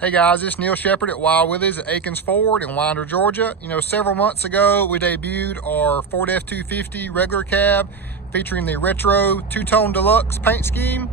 Hey guys, it's Nsheppard at Wild Willies at Akins Ford in Winder, Georgia. You know, several months ago, we debuted our Ford F-250 regular cab featuring the retro two-tone deluxe paint scheme.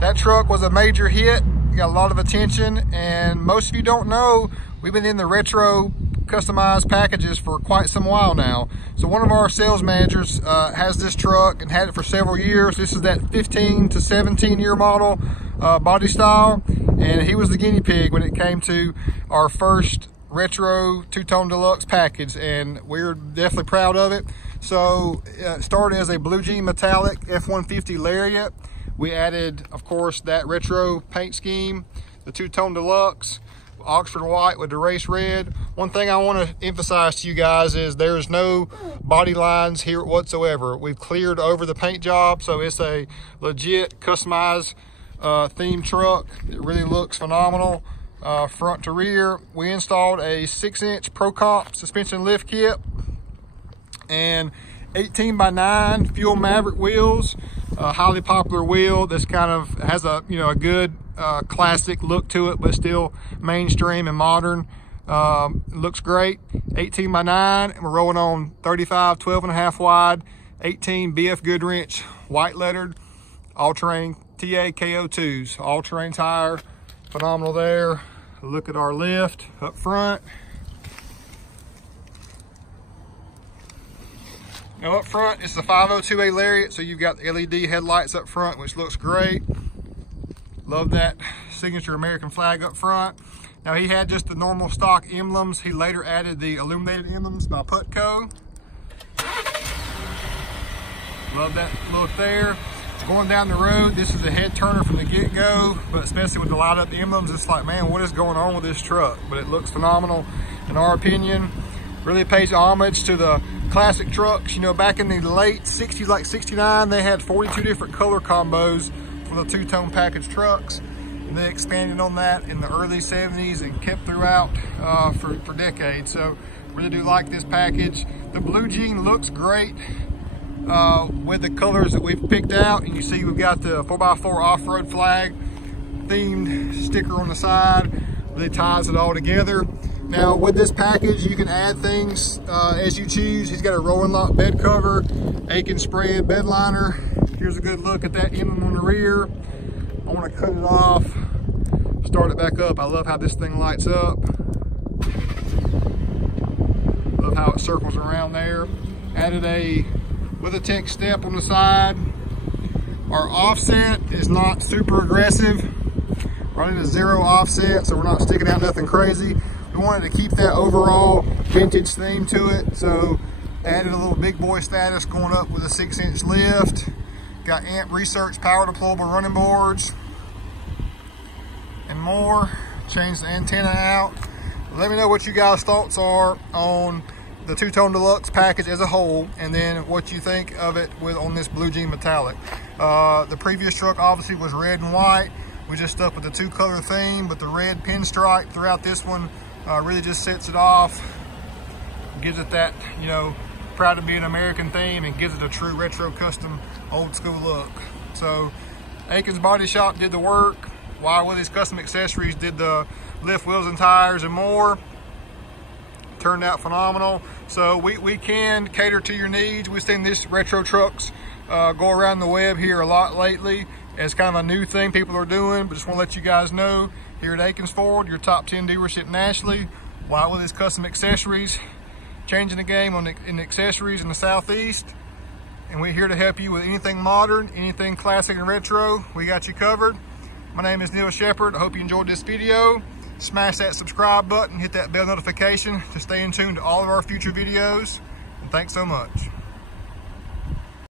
That truck was a major hit, got a lot of attention, and most of you don't know, we've been in the retro customized packages for quite some while now. So one of our sales managers has this truck and had it for several years. This is that 15 to 17 year model body style, and he was the guinea pig when it came to our first retro two-tone deluxe package, and we're definitely proud of it. So it started as a blue jean metallic F150 Lariat. We added, of course, that retro paint scheme, the two-tone deluxe, Oxford white with the race red. One thing I want to emphasize to you guys is there's no body lines here whatsoever. We've cleared over the paint job, so it's a legit customized theme truck. It really looks phenomenal front to rear. We installed a 6-inch Pro Comp suspension lift kit and 18x9 Fuel Maverick wheels. Highly popular wheel that's kind of has a a good classic look to it, but still mainstream and modern. Looks great. 18x9, and we're rolling on 35 12.5 wide 18 BF Goodwrench white lettered all-terrain TA KO2s, all-terrain tire. Phenomenal there. Look at our lift up front. Now up front, it's the 502A Lariat, so you've got the LED headlights up front, which looks great. Love that signature American flag up front. Now he had just the normal stock emblems. He later added the illuminated emblems by Putco. Love that look there. Going down the road, this is a head turner from the get-go, but especially with the light up emblems, it's like, man, what is going on with this truck? But it looks phenomenal in our opinion. Really pays homage to the classic trucks. You know, back in the late 60s, like 69, they had 42 different color combos for the two-tone package trucks. And they expanded on that in the early 70s and kept throughout for decades. So really do like this package. The blue jean looks great with the colors that we've picked out. And you see we've got the 4x4 off-road flag themed sticker on the side. Really ties it all together. Now with this package, you can add things as you choose. He's got a rolling lock bed cover, Akins spread bed liner. Here's a good look at that emblem on the rear. I want to cut it off, start it back up. I love how this thing lights up. Love how it circles around there. Added a WeatherTech step on the side. Our offset is not super aggressive. Running a 0 offset, so we're not sticking out nothing crazy. We wanted to keep that overall vintage theme to it, so added a little big boy status going up with a 6-inch lift. Got amp research power deployable running boards and more. Changed the antenna out. Let me know what you guys' thoughts are on the two-tone deluxe package as a whole, and then what you think of it on this blue jean metallic. The previous truck obviously was red and white. We just stuck with the two-color theme, but the red pinstripe throughout this one really just sets it off, gives it that, proud to be an American theme, and gives it a true retro custom old school look. So Akins Body Shop did the work. Wild Willies Custom Accessories did the lift, wheels and tires and more. Turned out phenomenal. So we can cater to your needs. We've seen this retro trucks go around the web here a lot lately. It's kind of a new thing people are doing, but just want to let you guys know, here at Akins Ford, your top 10 dealership nationally, Wild Willies Custom Accessories, changing the game in accessories in the Southeast. And we're here to help you with anything modern, anything classic and retro. We got you covered. My name is Nsheppard. I hope you enjoyed this video. Smash that subscribe button, hit that bell notification to stay in tune to all of our future videos. And thanks so much.